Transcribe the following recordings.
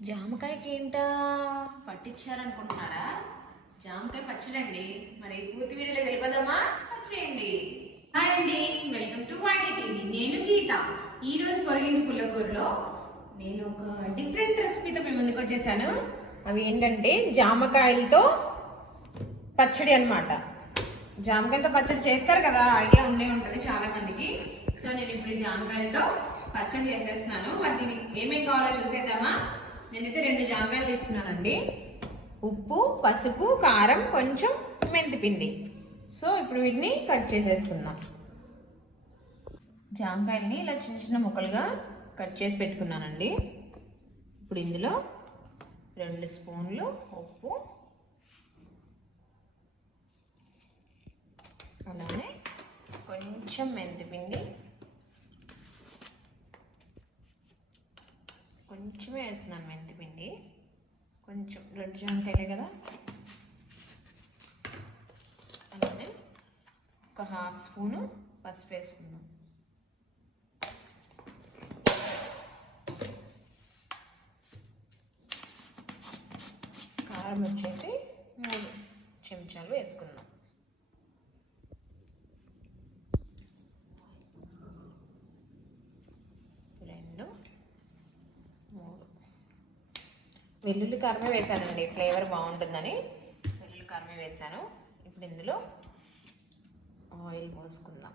జామకాయకి ఏంటా పట్టించారనుకుంటున్నారా? జామకాయ పచ్చడండి. మరి పూర్తి వీడియోలో వెళ్ళిపోదామా వచ్చేయండి. హాయ్ అండి. Welcome to YD TV. నేను గీత. ఈరోజు పొరిగిన పుల్లకూరలో నేను ఒక డిఫరెంట్ రెసిపీతో మీ ముందుకు వచ్చేసాను. అవి ఏంటంటే జామకాయలతో పచ్చడి అన్నమాట. జామకాయలతో పచ్చడి చేస్తారు కదా ఐడియా ఉండే ఉంటుంది చాలామందికి సో నేను ఇప్పుడు జామకాయలతో పచ్చడి చేసేస్తున్నాను. మరి దీనికి ఏమేమి కావాలో చూసేద్దామా? నేనైతే రెండు జామకాయలు తీసుకున్నానండి. ఉప్పు పసుపు కారం కొంచెం మెంతిపిండి. సో ఇప్పుడు వీటిని కట్ చేసేసుకుందాం. జామకాయల్ని ఇలా చిన్న చిన్న ముక్కలుగా కట్ చేసి పెట్టుకున్నానండి. ఇప్పుడు ఇందులో రెండు స్పూన్లు ఉప్పు. అలానే కొంచెం మెంతిపిండి. కొంచెమే వేస్తున్నాను మెంతిపిండి. కొంచెం రెండు జామకాయలే కదా. అలానే ఒక హాఫ్ స్పూను పసుపు వేసుకుందాం. కారం వచ్చేసి మూడు చెంచాలు వేసుకుందాం రెండు మూడు వెల్లుల్లి కారమే వేసానండి ఫ్లేవర్ బాగుంటుందని. వెల్లుల్లి కారమే వేసాను. ఇప్పుడు ఇందులో ఆయిల్ పోసుకుందాం.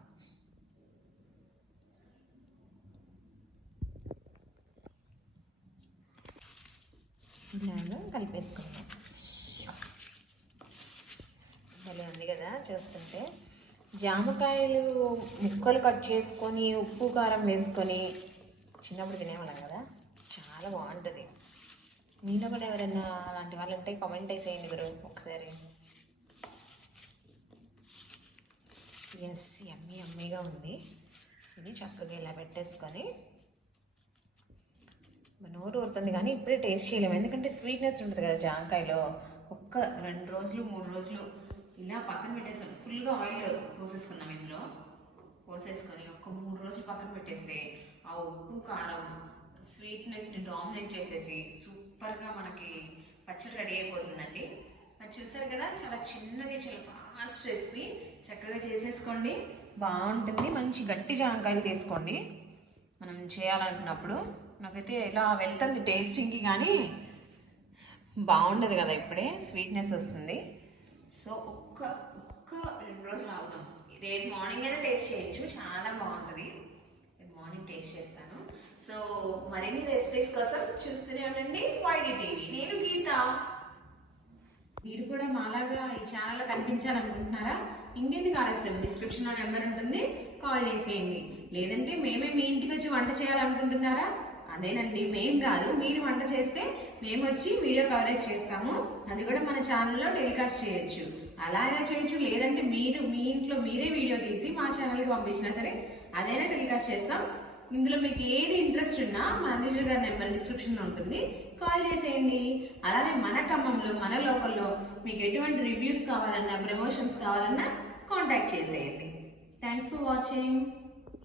ఇలాగా కలిపేసుకుందాం. భలే ఉంది కదా చూస్తుంటే. జామకాయలు ముక్కలు కట్ చేసుకొని ఉప్పు కారం వేసుకొని చిన్నప్పుడు తినేవాళ్ళం కదా. చాలా బాగుంటుంది. మీలో కూడా ఎవరైనా అలాంటి వాళ్ళు ఉంటే కామెంట్ వేసేయండి గురు ఒకసారి. ఎస్ ఎమ్మీ ఎమ్మీగా ఉంది. ఇది చక్కగా ఇలా పెట్టేసుకొని నోరు ఊరుతుంది కానీ ఇప్పుడే టేస్ట్ చేయలేము. ఎందుకంటే స్వీట్నెస్ ఉంటుంది కదా జామకాయలో ఒక్క రెండు రోజులు మూడు రోజులు ఇలా పక్కన పెట్టేసుకొని ఫుల్గా ఆయిల్ పోసేసుకుందాం ఇందులో. పోసేసుకొని ఒక మూడు రోజులు పక్కన పెట్టేస్తే ఆ ఉప్పు కారం స్వీట్నెస్ని డామినేట్ చేసేసి సూపర్గా మనకి పచ్చడి రెడీ అయిపోతుందండి. మరి చూసారు కదా చాలా చిన్నది చాలా ఫాస్ట్ రెసిపీ చక్కగా చేసేసుకోండి. బాగుంటుంది. మంచి గట్టి జామకాయలు తీసుకోండి. మనం చేయాలనుకున్నప్పుడు నాకైతే ఇలా వెళ్తుంది టేస్టింగ్కి కానీ. బాగుండదు కదా ఇప్పుడే స్వీట్నెస్ వస్తుంది. సో ఒక్క ఒక్క రెండు రోజులు ఆగుతాం. రేపు మార్నింగ్ అయినా టేస్ట్ చేయొచ్చు. చాలా బాగుంటుంది. రేపు మార్నింగ్ టేస్ట్ చేస్తాను. సో మరిన్ని రెసిపీస్ కోసం చూస్తూనే ఉండండి. YD TV. నేను గీత. మీరు కూడా మాలాగా ఈ ఛానల్లో కనిపించాలనుకుంటున్నారా? ఇంకెందుకు ఆలస్యం? డిస్క్రిప్షన్లో నెంబర్ ఉంటుంది. కాల్ చేసేయండి. లేదంటే మేమే మీ ఇంటికి వచ్చి వంట చేయాలనుకుంటున్నారా? అదేనండి. మేం కాదు. మీరు వంట చేస్తే మేము వచ్చి వీడియో కవరేజ్ చేస్తాము. అది కూడా మన ఛానల్లో టెలికాస్ట్ చేయొచ్చు. అలాగే చేయొచ్చు. లేదంటే మీరు మీ ఇంట్లో మీరే వీడియో తీసి మా ఛానల్కి పంపించినా సరే అదైనా టెలికాస్ట్ చేస్తాం. ఇందులో మీకు ఏది ఇంట్రెస్ట్ ఉన్నా మేనేజర్ గారి నెంబర్ డిస్క్రిప్షన్లో ఉంటుంది. కాల్ చేసేయండి. అలానే మన ఖమ్మంలో మన లోకల్లో మీకు ఎటువంటి రివ్యూస్ కావాలన్నా ప్రమోషన్స్ కావాలన్నా కాంటాక్ట్ చేసేయండి. Thanks for watching